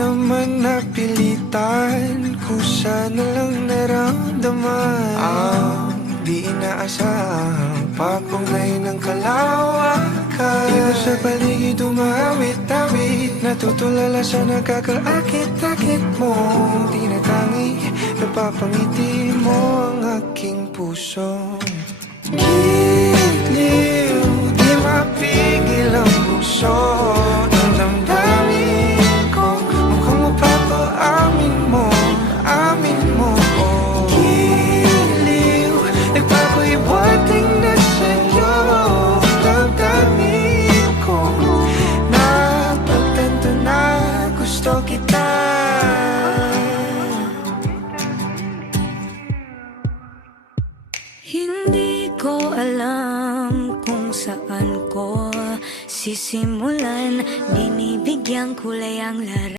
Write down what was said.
naman napilitan, kusa na lang naramdaman ang di inaasahang papunay ng kalawakan. Dito sa paligid umawit-awit, natutulala sa nakakaakit-akit mo. Tinatangi, napapangiti mo ang aking puso. Giliw, di mapigil ang puso ng damdamin ko. Mukhang mapapaamin mo, amin mo. Giliw, nagpapahiwating na sa'yo damdamin ko. Napagtanto na gusto kita. Hindi ko alam kung saan ko sisimulan. Binibigyang kulay ang larangan.